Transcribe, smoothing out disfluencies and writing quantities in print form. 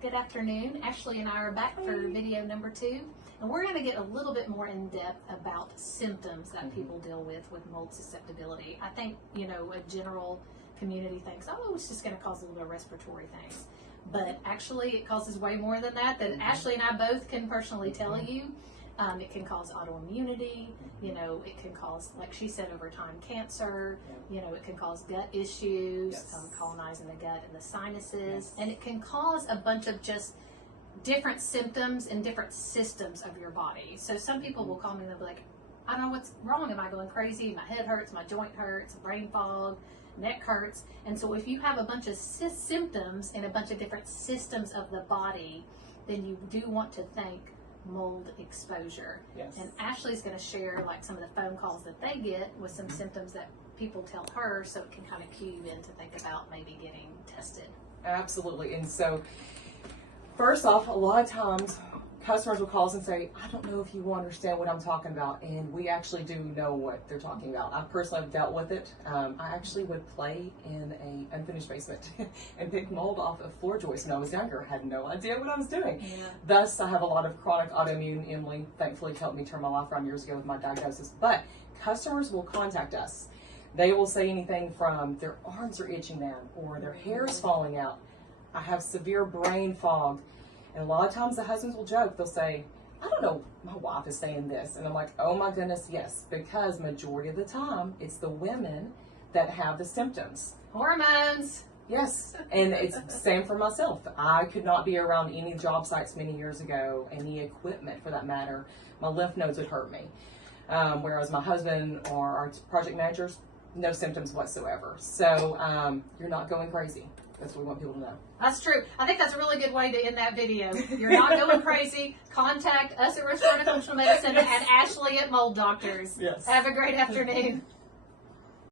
Good afternoon. Ashley and I are back for video number 2, and we're going to get a little bit more in depth about symptoms that people deal with mold susceptibility. I think, a general community thinks, oh, it's just going to cause a little bit of respiratory things. But actually, it causes way more than that Ashley and I both can personally tell you. It can cause autoimmunity, it can cause, like she said, over time cancer, it can cause gut issues, colonizing the gut and the sinuses, and it can cause a bunch of just different symptoms and different systems of your body. So some people will call me and they'll be like, I don't know what's wrong, am I going crazy? My head hurts, my joint hurts, brain fog, neck hurts. And so if you have a bunch of symptoms and a bunch of different systems of the body, then you do want to think mold exposure. And Ashley's going to share like some of the phone calls that they get with some symptoms that people tell her, so it can kind of cue you in to think about maybe getting tested. Absolutely. And so first off, a lot of times customers will call us and say, I don't know if you understand what I'm talking about, and we actually do know what they're talking about. I personally have dealt with it. I actually would play in an unfinished basement and pick mold off of floor joists when I was younger. I had no idea what I was doing. Thus, I have a lot of chronic autoimmune. Emily thankfully helped me turn my life around years ago with my diagnosis. But customers will contact us. They will say anything from their arms are itching now, or their hair is falling out. I have severe brain fog. And a lot of times the husbands will joke, they'll say, I don't know, my wife is saying this. And I'm like, oh my goodness, yes, because majority of the time, it's the women that have the symptoms. Hormones. Yes, and it's the same for myself. I could not be around any job sites many years ago, any equipment for that matter. My lymph nodes would hurt me. Whereas my husband or our project managers, no symptoms whatsoever. So you're not going crazy. That's what we want people to know. That's true. I think that's a really good way to end that video. You're not going crazy. Contact us at Restorative Functional Medicine and Ashley at Mold Doctors. Yes. Have a great afternoon.